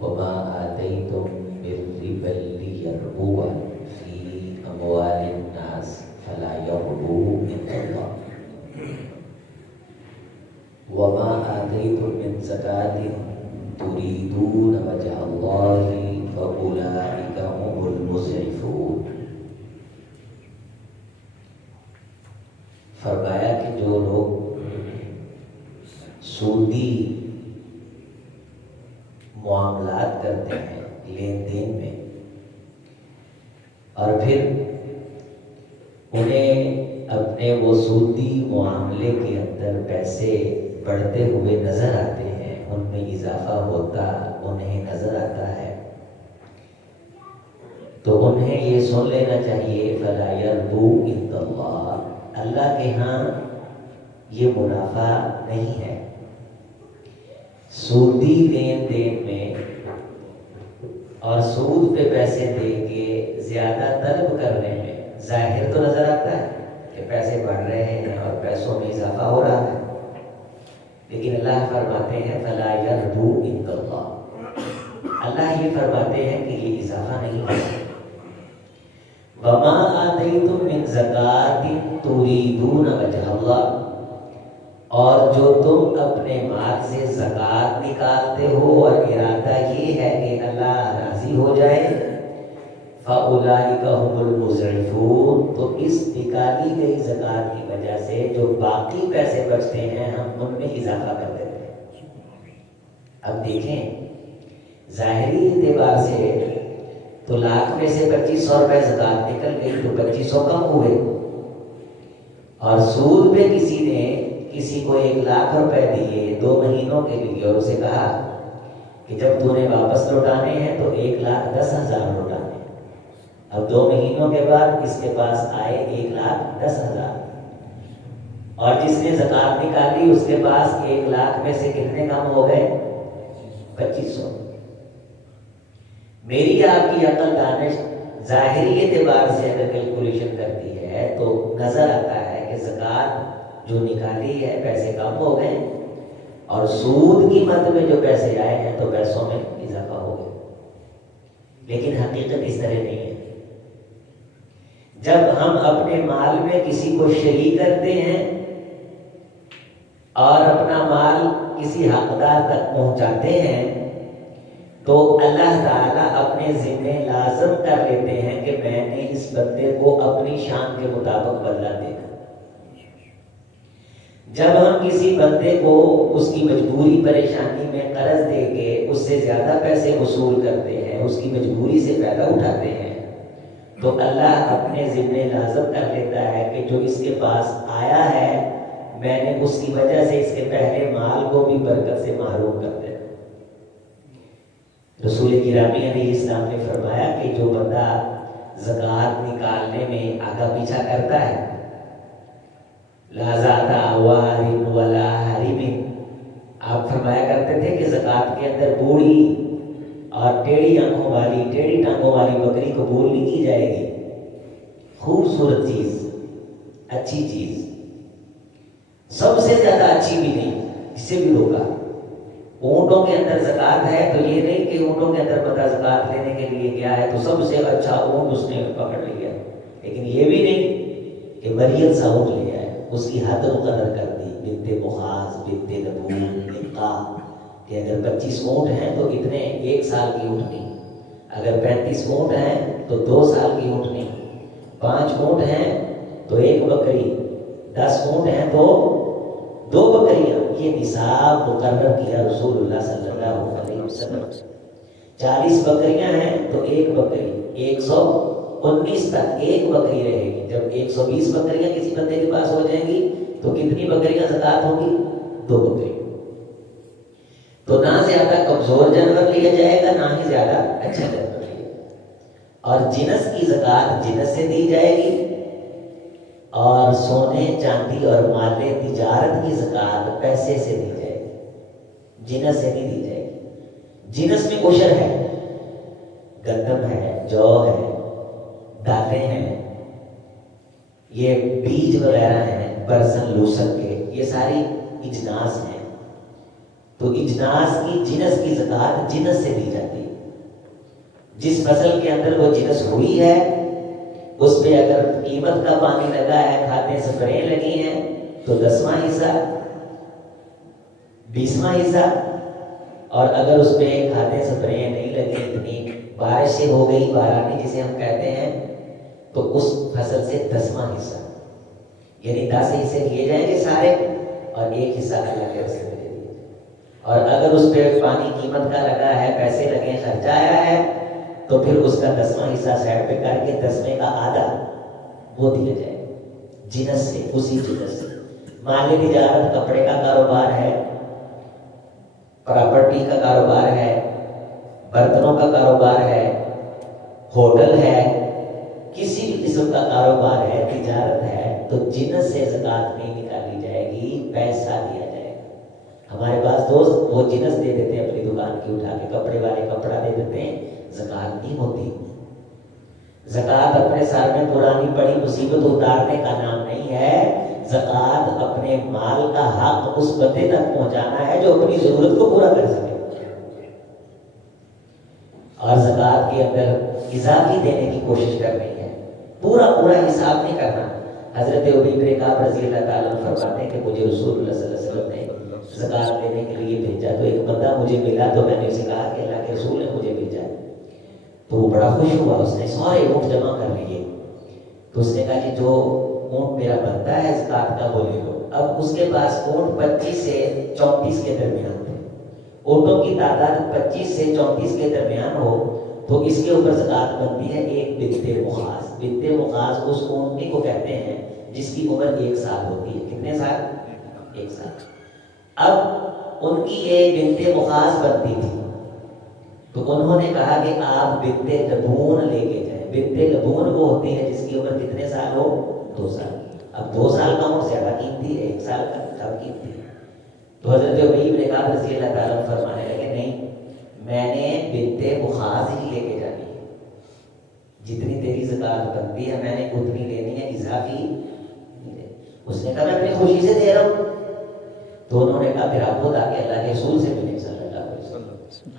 وما آتيتم من ربا ليربو في أموال الناس فلا يربو عند الله وما آتيتم من زكاة تريدون وجه الله فأولئك هم المسرفون. فرمایا کہ جو لوگ سودی معاملات کرتے ہیں لین دین میں، اور پھر انہیں اپنے وہ سودی معاملے کے اندر پیسے بڑھتے ہوئے نظر آتے ہیں، ان میں اضافہ ہوتا انہیں نظر آتا ہے، تو انہیں یہ سن لینا چاہیے فلا یربو عند اللہ، اللہ کے ہاں یہ منافع نہیں ہے۔ سودی لین دین میں اور سود پہ پیسے دے کے زیادہ طلب کرنے میں ظاہر تو نظر آتا ہے کہ پیسے بڑھ رہے ہیں اور پیسوں میں اضافہ ہو رہا ہے، لیکن اللہ فرماتے ہیں فلا یربو عند اللہ، اللہ یہ فرماتے ہیں کہ یہ اضافہ نہیں ہے۔ وما آتیتم من زکاۃ تریدون وجہ اللہ، اور جو تم اپنے مال سے زکوٰۃ نکالتے ہو اور ارادہ یہ ہے کہ اللہ راضی ہو جائے، فَأُولَٰئِكَ هُمُ الْمُضْعِفُونَ، تو اس نکالی گئی زکوٰۃ کی وجہ سے جو باقی پیسے بچتے ہیں ہم ان میں اضافہ کر دیتے ہیں۔ اب دیکھیں ظاہری اعتبار سے تو لاکھ میں سے 2500 روپے زکوٰۃ نکل گئی تو 2500 کم ہوئے، اور سود پہ کسی نے کسی کو 1,00,000 روپے دیے 2 مہینوں کے لیے اور اسے کہا کہ جب تو نے واپس لوٹانے ہیں تو 1,10,000 لوٹانے ہیں، اب 2 مہینوں کے بعد اس کے پاس آئے 1,10,000، اور جس نے زکوٰۃ نکالی اس کے پاس 1,00,000 میں سے کتنے کم ہو گئے؟ 2500۔ میری آپ کی عقل دانش ظاہری اعتبار سے اگر کیلکولیشن کرتی ہے تو نظر آتا ہے کہ زکوٰۃ جو نکالی ہے پیسے کم ہو گئے، اور سود کی مد میں جو پیسے آئے ہیں تو پیسوں میں اضافہ ہو گیا، لیکن حقیقت اس طرح نہیں ہے۔ جب ہم اپنے مال میں کسی کو شریک کرتے ہیں اور اپنا مال کسی حقدار تک پہنچاتے ہیں تو اللہ تعالیٰ اپنے ذمہ لازم کر لیتے ہیں کہ میں نے اس بندے کو اپنی شان کے مطابق بدلہ دے گا۔ جب ہم کسی بندے کو اس کی مجبوری پریشانی میں قرض دے کے اس سے زیادہ پیسے وصول کرتے ہیں، اس کی مجبوری سے فائدہ اٹھاتے ہیں، تو اللہ اپنے ذمہ لازم کر لیتا ہے کہ جو اس کے پاس آیا ہے میں نے اس کی وجہ سے اس کے پہلے مال کو بھی برکت سے محروم کر دیا۔ رسول گرامی علیہ السلام نے فرمایا کہ جو بندہ زکوٰۃ نکالنے میں آگا پیچھا کرتا ہے، لا زادہ وارن ولا حریم، آپ فرمایا کرتے تھے کہ زکوٰۃ کے اندر بوڑھی اور ٹیڑھی ٹانگوں والی بکری قبول نہیں کی جائے گی، خوبصورت چیز، اچھی چیز، سب سے زیادہ اچھی بھی نہیں، اس سے بھی روکا۔ اونٹوں کے اندر زکوٰۃ ہے تو یہ نہیں کہ اونٹوں کے اندر بندہ زکوٰۃ لینے کے لیے گیا ہے تو سب سے اچھا اونٹ اس نے پکڑ لیا، لیکن یہ بھی نہیں کہ مریض سا اونٹ لے آئے، اس کی حد مقرر کر دی، بنت مخاض بنت لبون نقا، کہ اگر 25 اونٹ ہیں تو اتنے 1 سال کی اونٹنی، اگر 35 اونٹ ہیں تو 2 سال کی اونٹنی، 5 اونٹ ہیں تو 1 بکری، 10 اونٹ ہیں تو 2 بکریاں، یہ نصاب مقرر کیا رسول اللہ صلی اللہ علیہ وسلم۔ 40 بکریاں ہیں تو 1 بکری، 119 تک 1 بکری رہے گی۔ جب 120 بکریاں کسی بندے کے پاس ہو جائیں گی تو کتنی بکریاں زکوٰۃ ہوگی؟ 2 بکری۔ تو نہ زیادہ کمزور جانور لیا جائے گا نہ ہی زیادہ اچھا جانور لیا، اور جنس کی زکوٰۃ جنس سے دی جائے گی، اور سونے چاندی اور مال تجارت کی زکوٰۃ پیسے سے دی جائے گی، جنس سے نہیں دی جائے گی۔ جنس میں عشر ہے، گندم ہے، جو ہے، دالیں ہیں، یہ بیج وغیرہ ہیں، برسن لوسن کے، یہ ساری اجناس ہیں، تو اجناس کی جنس کی زکات جنس سے دی جاتی ہے. جس فصل کے اندر وہ جنس ہوئی ہے اس پہ اگر قیمت کا پانی لگا ہے، کھاتے سپرے لگی ہیں تو 10واں حصہ 20واں حصہ، اور اگر اس پہ کھاتے سپرے نہیں لگی، اتنی بارشیں ہو گئی بارانی جسے ہم کہتے ہیں، تو اس فصل سے 10واں حصہ، یعنی 10 حصے لیے جائیں گے سارے اور 1 حصہ اللہ کے راستے میں دے دیا جائے. اور اگر اس پہ پانی قیمت کا لگا ہے، پیسے لگے، خرچہ آیا ہے، تو پھر اس کا 10واں حصہ سائڈ پہ کر کے 10ویں کا آدھا وہ دیا جائے جنس سے، اسی جنس سے. مال تجارت کپڑے کا کاروبار ہے، پراپرٹی کا کاروبار ہے، برتنوں کا کاروبار ہے، ہوٹل ہے، کسی بھی قسم کا کاروبار ہے، تجارت ہے، تو جنس سے زکات نہیں نکالی جائے گی، پیسہ دیا جائے گا. ہمارے پاس دوست وہ جنس دے دیتے ہیں اپنی دکان کی اٹھا کے، کپڑے والے کپڑا دے دیتے ہیں، زکات نہیں ہوتی. زکات اپنے سر میں پرانی پڑی مصیبت اتارنے کا نام نہیں ہے. زکات اپنے مال کا حق اس بندے تک پہنچانا ہے جو اپنی ضرورت کو پورا کر سکے، اور زکات کے اندر اضافی دینے کی کوشش کرنی ہے، پورا حساب نہیں کرنا. حضرت ابی بن کعب رضی اللہ تعالیٰ عنہ فرماتے ہیں کہ مجھے رسول اللہ صلی اللہ علیہ وسلم نے زکات دینے کے لیے بھیجا، تو ایک بندہ مجھے ملا، تو میں نے اسے کہا کہ اللہ کے رسول نے مجھے بھیجا. تو وہ بڑا خوش ہوا، اس نے سارے اونٹ جمع کر لیے. تو اس نے کہا کہ جو اونٹ میرا بنتا ہے زکات کا وہ لے لو. اب اس کے پاس اونٹ 25 سے 34 کے درمیان تھے. اونٹوں کی تعداد 25 سے 34 کے درمیان ہو تو اس کے اوپر زکات بنتی ہے 1 بنت مخاض. بنت مخاض اس اونٹنی کو کہتے ہیں جس کی عمر 1 سال ہوتی ہے. کتنے سال؟ 1 سال. اب ان کی ایک بنت مخاض بنتی تھی، تو انہوں نے کہا کہ آپ بنت لبون لے کے جائیں. بنت لبون وہ ہوتی ہے جس کی عمر کتنے سال ہو؟ 2 سال. اب 2 سال کا عمر زیادہ قیمتی ہے، 1 سال کا کم قیمتی ہے. تو حضرت ابی بن کعب رضی اللہ تعالیٰ عنہ فرمانے لگے نہیں، میں نے بنت مخاض ہی لے کے جانی ہے، جتنی تیری زکات بنتی ہے میں نے اتنی لینی ہے، اضافی نہیں لینی. اس نے کہا میں اپنی خوشی سے دے رہا ہوں. تو انہوں نے کہا پھر آپ خود آ کے اللہ کے رسول سے ملیں صلی اللہ علیہ وسلم.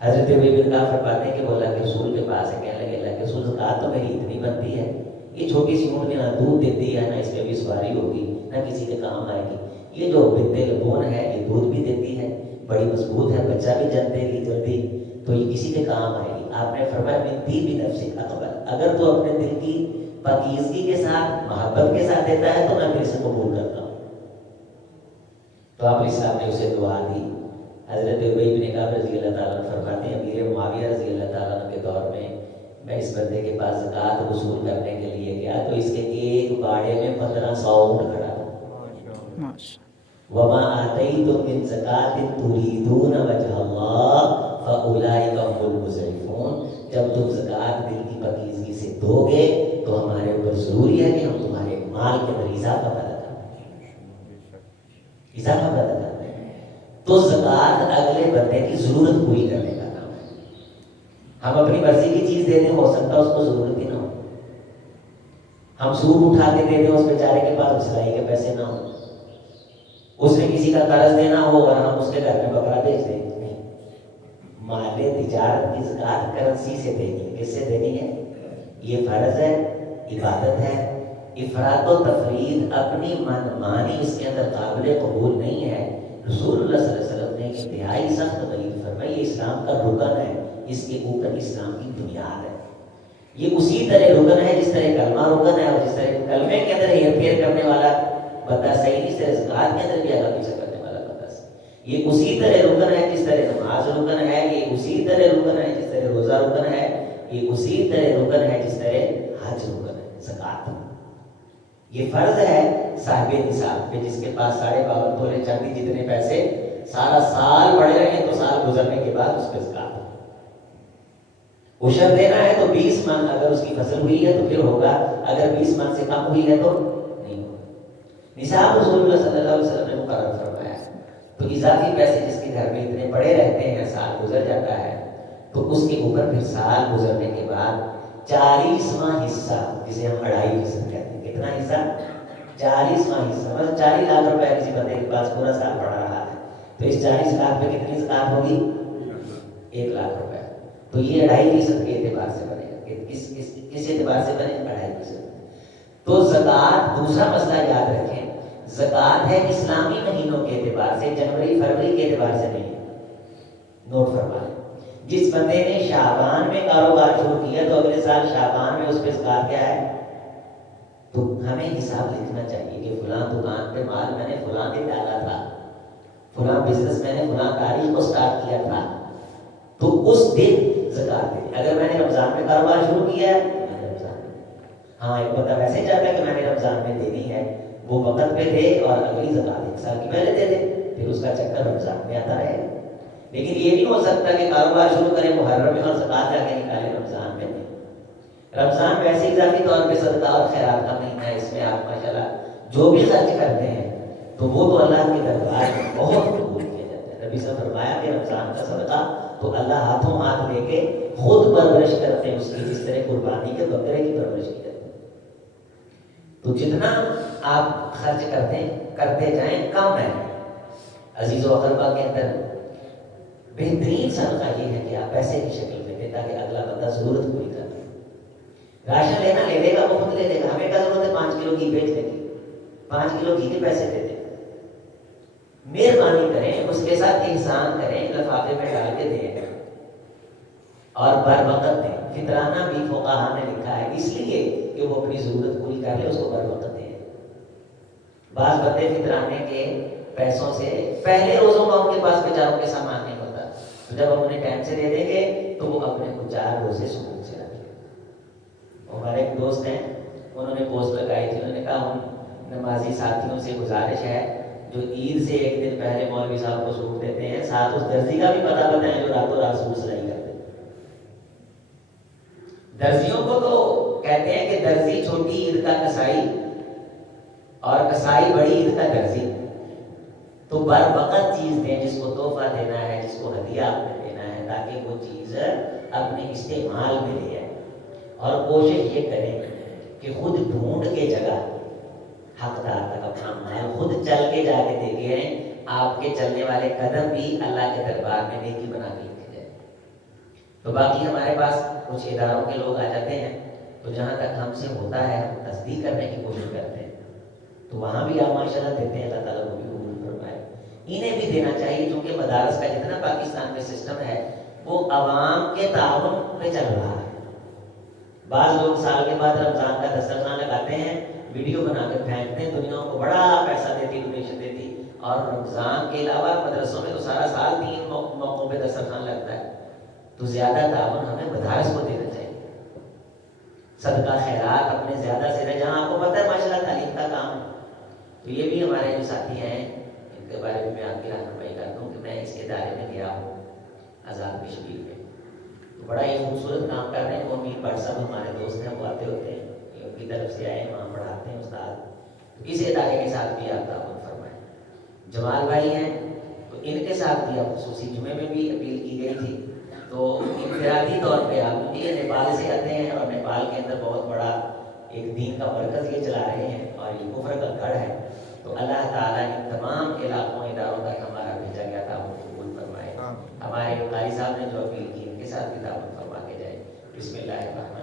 حضرت ابی بن کعب فرماتے ہیں کہ وہ اللہ کے رسول کے پاس ہے، کہنے لگے اللہ کے رسول زکات تو میری اتنی بنتی ہے، یہ چھوٹی سی اونٹ نہ دودھ دیتی ہے، نہ اس میں بھی سواری ہوگی، نہ کسی کے کام آئے گی. یہ جو بنت لبون ہے یہ دودھ بھی دیتی ہے، بڑی مضبوط ہے، بچہ بھی جنتے گی جلدی، تو یہ کسی کے کام آئے گی. آپ نے فرمایا من طیب نفسک اقبل، اگر تو اپنے دل کی پاکیزگی کے ساتھ محبت کے ساتھ دیتا ہے تو میں پھر سے قبول کرتا ہوں. تو آپ علیہ السلام نے اسے دعا دی. حضرت ابی بن کعب رضی اللہ تعالیٰ عنہ فرماتے ہیں امیر معاویہ رضی اللہ تعالیٰ عنہ کے دور میں اس بندے کے پاس زکات وصول کرنے کے لیے گیا تو اس کے ایک باڑے میں 1500 اونٹ کھڑا تھا. وما آتیتم من زکات تریدون وجہ اللہ فاولئک هم المضعفون. جب تم زکات دل کی پاکیزگی سے دو گے تو ہمارے اوپر ضروری ہے کہ ہم تمہارے مال کے اندر اضافہ پیدا کریں، اضافہ پیدا کریں. تو زکات اگلے بندے کی ضرورت پوری کرنے کا کام ہے. ہم اپنی مرضی کی چیز دے دیں، ہو سکتا ہے اس کو ضرورت ہی نہ ہو. ہم سود اٹھا کے دے دیں، اس بیچارے کے پاس سلائی کے پیسے نہ ہوں، اس نے کسی کا قرض دینا ہو اور ہم اس کے گھر میں بکرا بیچ دیں. نہیں، مال تجارت کی زکات کرنسی سے دینی ہے. کس سے دینی ہے؟ یہ فرض ہے، عبادت ہے. افراط و تفرید اپنی من مانی اس کے اندر قابل قبول نہیں ہے. رسول اللہ صلی اللہ علیہ وسلم نے انتہائی سخت دلیل فرمائی، یہ اسلام کا رکن ہے، اس کے اوپر اسلام کی بنیاد ہے. یہ اسی طرح رکن ہے جس طرح کلمہ رکن ہے، اور جس طرح کلمے کے اندر ہیر پھیر کرنے والا بندہ صحیح نہیں، اس طرح زکات کے اندر بھی آگا پیچھا کرنے والا بندہ صحیح. یہ اسی طرح رکن ہے جس طرح نماز رکن ہے، یہ اسی طرح رکن ہے جس طرح روزہ رکن ہے، یہ اسی طرح رکن ہے جس طرح حج رکن ہے. زکات یہ فرض ہے صاحب نصاب پہ، جس کے پاس 52.5 تولے چاندی جتنے پیسے سارا سال پڑے رہے تو سال گزرنے کے بعد اس پہ زکات. عشر دینا ہے تو 20 من اگر اس کی فصل ہوئی ہے تو پھر ہوگا، اگر 20 من سے کم ہوئی ہے تو نہیں ہوگا. نصاب رسول اللہ صلی اللہ علیہ وسلم نے مقرر فرمایا. تو اضافی پیسے جس کے گھر میں اتنے پڑے رہتے ہیں، سال گزر جاتا ہے تو اس کے اوپر پھر سال گزرنے کے بعد 40واں حصہ، جسے ہم 2.5% کہتے ہیں. کتنا حصہ؟ 40واں حصہ. مطلب 40 لاکھ روپے کسی بندے کے پاس پورا سال پڑا رہا ہے، تو اس 40 لاکھ پہ کتنی زکات ہوگی؟ 1 لاکھ روپے. تو یہ 2.5% کے اعتبار سے بنے گا. کس اعتبار سے بنے؟ 2.5%. تو زکات، دوسرا مسئلہ یاد رکھیں، زکات ہے اسلامی مہینوں کے اعتبار سے، جنوری فروری کے اعتبار سے نہیں. نوٹ فرما لیں، جس بندے نے شعبان میں کاروبار شروع کیا تو اگلے سال شعبان میں اس پہ زکات کیا ہے؟ تو ہمیں حساب لکھنا چاہیے کہ فلاں دکان پہ مال میں نے فلاں دن ڈالا تھا، فلاں بزنس میں نے فلاں تاریخ کو سٹارٹ کیا تھا، تو اس دن زکات دے. اگر میں نے رمضان میں کاروبار شروع کیا ہے تو میں نے رمضان میں. ہاں ایک بندہ ویسے چاہتا ہے کہ میں نے رمضان میں دینی ہے، وہ وقت پہ دے اور اگلی زکات 1 سال کی پہلے دے دے، پھر اس کا چکر رمضان میں آتا رہے. لیکن یہ نہیں ہو سکتا کہ کاروبار شروع کریں محرم میں اور زکات جا کے نکالیں رمضان میں نہیں. رمضان ویسے اضافی طور پہ صدقہ اور خیرات کا مہینہ ہے، اس میں آپ ماشاءاللہ جو بھی خرچ کرتے ہیں تو وہ تو اللہ کے دربار میں بہت قبول کیا جاتا ہے. نبی سے فرمایا کہ رمضان کا صدقہ تو اللہ ہاتھوں ہاتھ لے کے خود پرورش کرتے ہیں اس کی، جس طرح قربانی کے بکرے کی پرورش کی جاتی ہے. تو جتنا آپ خرچ کرتے جائیں کم ہے. عزیز و اقربا کے اندر بہترین صدقہ یہ ہے کہ آپ پیسے کی شکل میں دیں تاکہ اگلا بندہ ضرورت پوری کر دے. راشن لینا لے لے گا، مفت لے لے گا، ہمیں کیا ضرورت ہے 5 کلو گھی بیچ لیں گے، 5 کلو گھی کے پیسے دے دیں. مہربانی کریں، اس کے ساتھ احسان کریں، لفافے میں ڈال کے دیں اور بر وقت دیں. فطرانہ بھی فقہا نے لکھا ہے اس لیے کہ وہ اپنی ضرورت پوری کر لے، اس کو بر وقت دیں. بعض بندے فطرانے کے پیسوں سے پہلے روزوں کا ان کے پاس بیچاروں کے سامان نہیں ہوتا، تو جب ہم انہیں ٹائم سے دے دیں گے تو وہ اپنے کو 4 روزے سکون سے رکھیں. ہمارے ایک دوست ہیں، انہوں نے پوسٹ لگائی تھی، انہوں نے کہا ان نمازی ساتھیوں سے گزارش ہے جو عید سے 1 دن پہلے مولوی صاحب کو سوٹ دیتے ہیں، ساتھ اس درزی کا بھی پتہ بتائیں جو راتوں رات سوٹ سلائی کرتے ہیں. درزیوں کو تو کہتے ہیں کہ درزی چھوٹی عید کا کسائی اور کسائی بڑی عید کا درزی. تو بر وقت چیز دیں، جس کو تحفہ دینا ہے، جس کو ہدیہ آپ نے دینا ہے، تاکہ وہ چیز اپنے استعمال میں لے آئے. اور کوشش یہ کریں کہ خود ڈھونڈ کے جگہ حقدار تک اپنا مال خود چل کے جا کے دیکھیں، آپ کے چلنے والے قدم بھی اللہ کے دربار میں نیکی بنا کے لکھے جائیں. تو باقی ہمارے پاس کچھ اداروں کے لوگ آ جاتے ہیں، تو جہاں تک ہم سے ہوتا ہے ہم تصدیق کرنے کی کوشش کرتے ہیں، تو وہاں بھی آپ ماشاءاللہ دیتے ہیں. اللہ تعالیٰ کو بھی قبول فرمائے. انہیں بھی دینا چاہیے کیونکہ مدارس کا جتنا پاکستان میں سسٹم ہے وہ عوام کے تعاون پہ چل رہا ہے. بعض لوگ سال کے بعد رمضان کا دسترخوان لگاتے ہیں، ویڈیو بنا کے پھینکتے ہیں، دنیا کو بڑا پیسہ دیتی، ڈونیشن دیتی، اور رمضان کے علاوہ مدرسوں میں تو سارا سال 3 موقعوں پہ دسترخوان لگتا ہے. تو زیادہ تعاون ہمیں مدارس کو دینا چاہیے. صدقہ خیرات اپنے زیادہ سے زیادہ، جہاں آپ کو پتہ ہے ماشاءاللہ تعلیم کا کام ہے. تو یہ بھی ہمارے جو ساتھی ہیں ان کے بارے میں آپ کی رہنمائی کرتا ہوں کہ میں اس ادارے میں گیا ہوں آزاد کشمیر میں، تو بڑا ہی خوبصورت کام کر رہے ہیں. وہ امیر بٹ صاحب ہمارے دوست ہیں، وہ آتے ہوتے ہیں، ان کی طرف سے آئے ہیں، وہاں پڑھاتے ہیں استاد. اس ادارے کے ساتھ بھی آپ تعاون فرمائیں. جمال بھائی ہیں تو ان کے ساتھ بھی آپ خصوصی جمعے میں بھی اپیل کی گئی تھی. تو انفرادی طور پہ آپ کیونکہ یہ نیپال سے آتے ہیں اور نیپال کے اندر بہت بڑا ایک دین کا مرکز یہ چلا رہے ہیں اور یہ کفر کا گڑھ ہے. تو اللہ تعالیٰ ان تمام علاقوں اداروں تک ہمارا بھیجا گیا تھا وہ قبول فرمائے. ہمارے قاری صاحب نے جو اپیل کی ان کے ساتھ بھی تعاون فرما کے جائے. بسم اللہ الرحمن